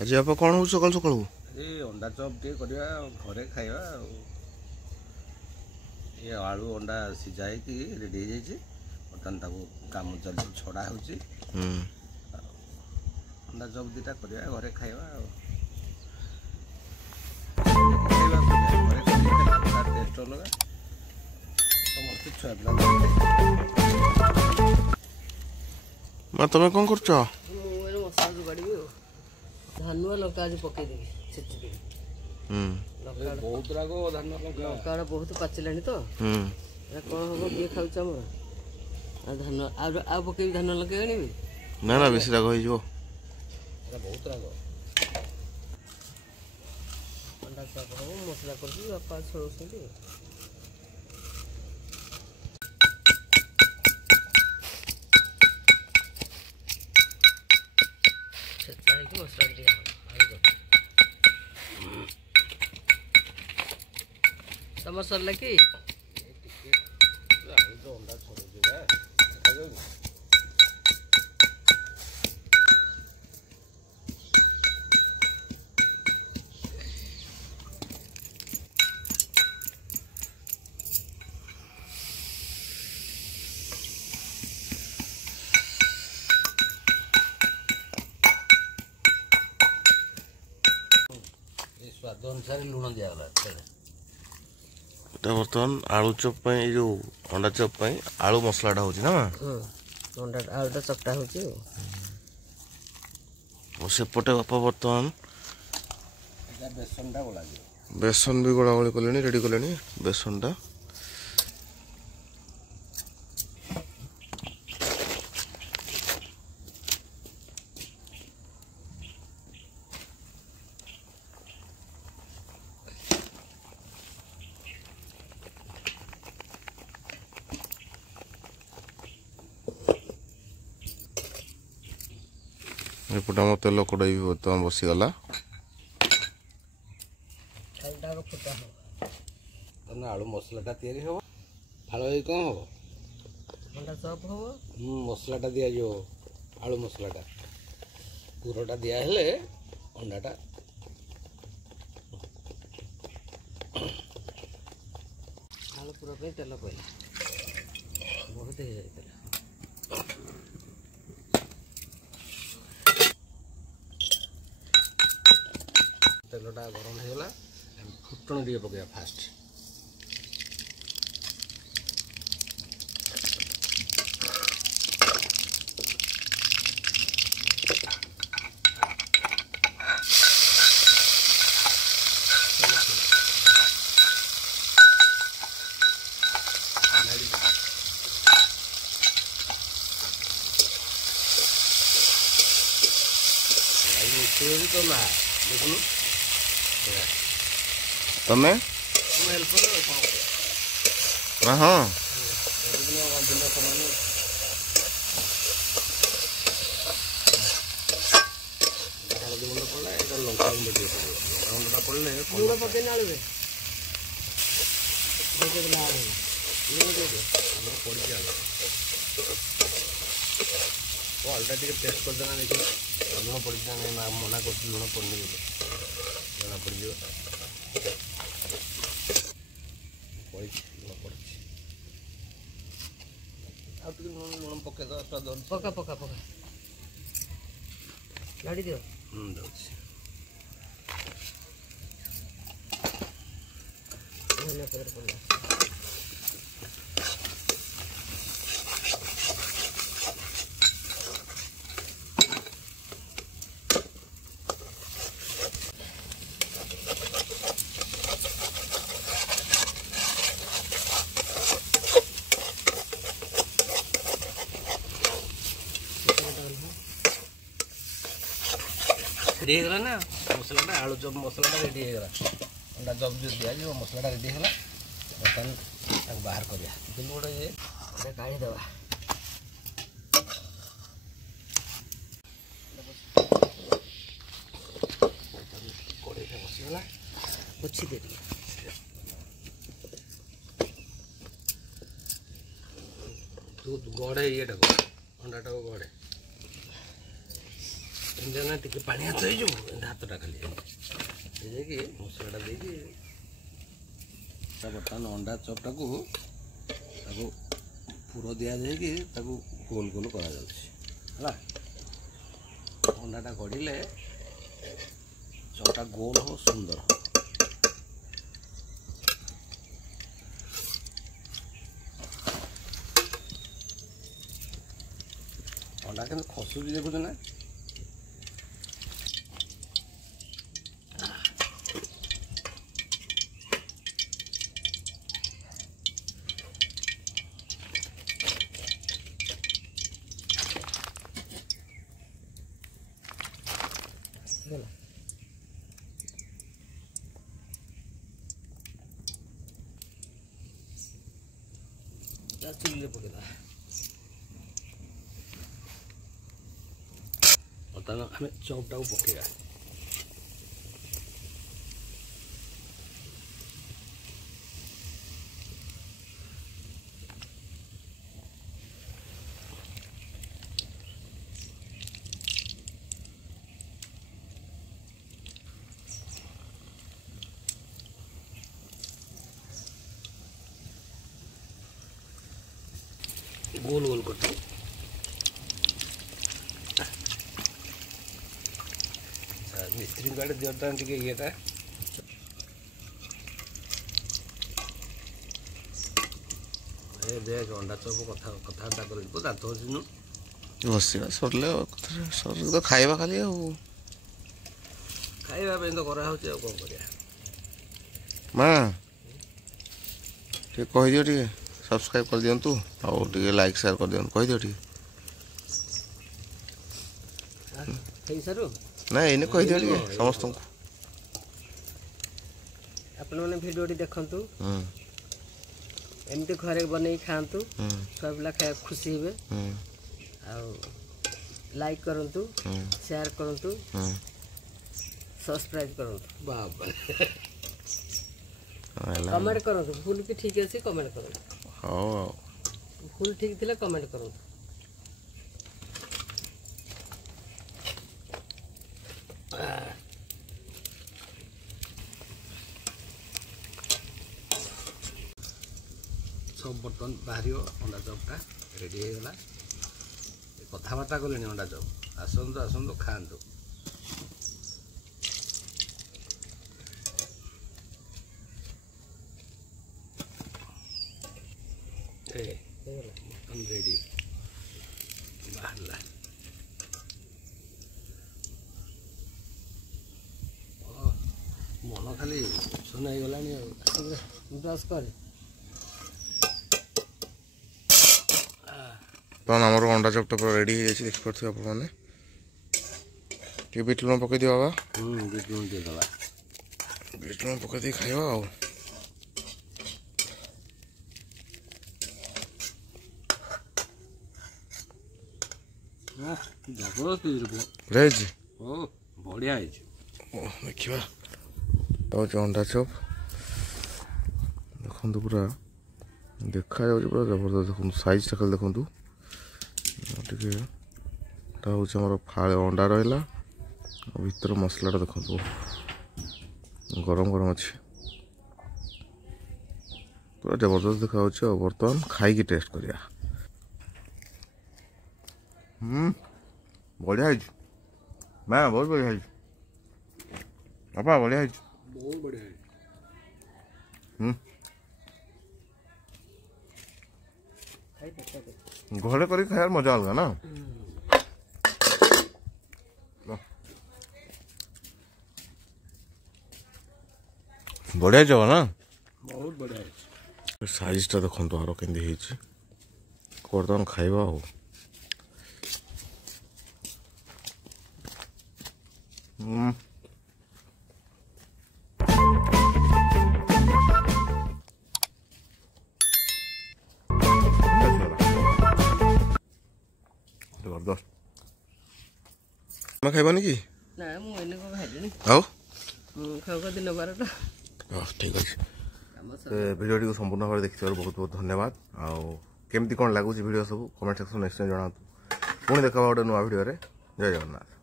आज आप कौन हो सकाल सकाल ए अंडा चॉप टे करिया घरे खाइबा ये आलू अंडा सिझाई कि रेडी हो जाइए बर्तमान ताको काम चलती छड़ा हो अंडा चॉप दीटा करिया घरे खाइबा टेस्ट अलग समस्त छुआ पिला मैं तुम्हें कौन कर मसला जोगाड़ी धान लंका आज पकईदेवी छेचिदेवी बहुत राग धान लंका बहुत पाचिला तो कौन हम किए खाऊच आम धान आ पकई धान लंका आनी ना ना बेसी राग हो बहुत राग अंडा चप हम मसला कर बापा छोड़ मसला दिया तम सरला कि अंडा छोड़ स्वाद अनुसार लुण दिगला बर्तमान आलू चप जो अंडा चप आलू मसलाटा हो ना अंडा आलूटा चपटा होपटे बापा बर्तमान बेसन गोला बेसन भी गोला गोली कले रेडी कले बेसनटा एपटे आम तेल कड़ाई भी बर्तमान बसीगला आलू मसलाटा तैयारी हम फाड़ कौन हम अंडा चप हम मसलाटा दिज आलू मसलाटा पुरटा दिहले अंडाटा आलू पूरा तेल पड़ा बहुत हो जाता तेलटा गरम होगा फुटण टे पकड़ा फास्ट तो ना देखो तमें हेल्पर हाँ हल्दी गुंड पड़ा लंका गुंड टे लंका गुंडा पड़े लुण पकई आलू आलूटा टे टेस्ट करदेना देखिए लुण पड़ा मना कर लुण पड़नी जना पड़ लुण पकईद स्वाद पका पका पका गाड़ी दियो धनिया पत्र पड़ा रेडी होगा ना मसलाटा आलू चप मसलाटा रेडी होगा अंडा चप जो दिज मसलाटा रेडी है बर्तमान बाहर कर गोटे ये काढ़ी दवा कड़े बसीगला अच्छी दे तू गड़े ये अंडाटा गड़े ଏମିତି ନା ଟିକେ ପାଣି ହାତ ହେଇଯିବ ଏମିତି ହାତଟା ଖାଲି ହେଇଯାଇକି ମସଲାଟା ଦେଇକି ବର୍ତ୍ତମାନ ଅଣ୍ଡା ଚପ୍ଟାକୁ ତାକୁ ପୁର ଦିଆଯାଇକି ତାକୁ ଗୋଲ ଗୋଲ କରାଯାଉଛି ହେଲା। ଅଣ୍ଡାଟା ଗଡ଼ିଲେ ଚପ୍ଟା ଗୋଲ ହବ ସୁନ୍ଦର। ଅଣ୍ଡା କେମିତି ଖସୁଛି ଦେଖୁଛୁ ନା। ଚୁଲିରେ ପକେଇଦବା। ବର୍ତ୍ତମାନ ଆମେ ଚପ୍ଟାକୁ ପକେଇବା। गोल गोल करते मिस्त्री गाड़ी दिवता टे ये देख अंडा चप कथा कर दात बसिया सरले तो खाइबा खाली खाइबा तो करा कौन कर माँ ठीक कह दियो टे सब्सक्राइब कर दियंतु और टे लाइक शेयर कर दियंतु कह दियो टे ना इने कह दियो टे समस्त को आपण माने वीडियो देखंतु एमती घरे बनै खातु सब ला खाए खुशी हेबे आ लाइक करंतु शेयर करंतु सब्सक्राइब करंतु बाबा कमेंट करंतु भूल की ठीक अछि कमेंट करंतु हां भूल ठीक थिले कमेंट करंतु सब बर्तन बाहर अंडा चपटा रेडी हो गला कथबार्ता कले अंडा चप आसतु आसतु खातु बर्तन रेडी बाहर मन खाली सुना गला ब्रश कर तो आमर अंडा चपटा पूरा रेडी हो जाए देखिपे आपने बीट लुण पकई दिया बाबा बीट लुण देदेला बीट लुण पकई दी खाइबा जबरदस्त बढ़िया देखा अंडा चप देखो पूरा देखा पूरा जबरदस्त देखो साइज टा देखो हूँ आम फाड़े अंडा रहा भीतर मसलाटा देखो गरम गरम अच्छे पूरा जबरदस्त देखा बर्तमान खाई टेस्ट करिया बढ़िया है मैं बहुत बढ़िया है बापा बढ़िया है बहुत बढ़िया है घरे कर खायार मजा अलग ना बढ़िया जब ना बहुत बढ़िया साइज टा देखो आर केंदी बर्तमान खाइबा हो जबरदस्त मैं खाइबानी कि ना मु एने को खाइलेनी आओ खाओ दिन 12टा ठीक अच्छे भिडियो को संपूर्ण भाव देखि बहुत बहुत धन्यवाद आउ केमती कौन लगुच भिडियो सब कमेंट सेक्शन निश्चय जनातु पुणी देखा गोटे नुआ भिडियो जय जगन्नाथ।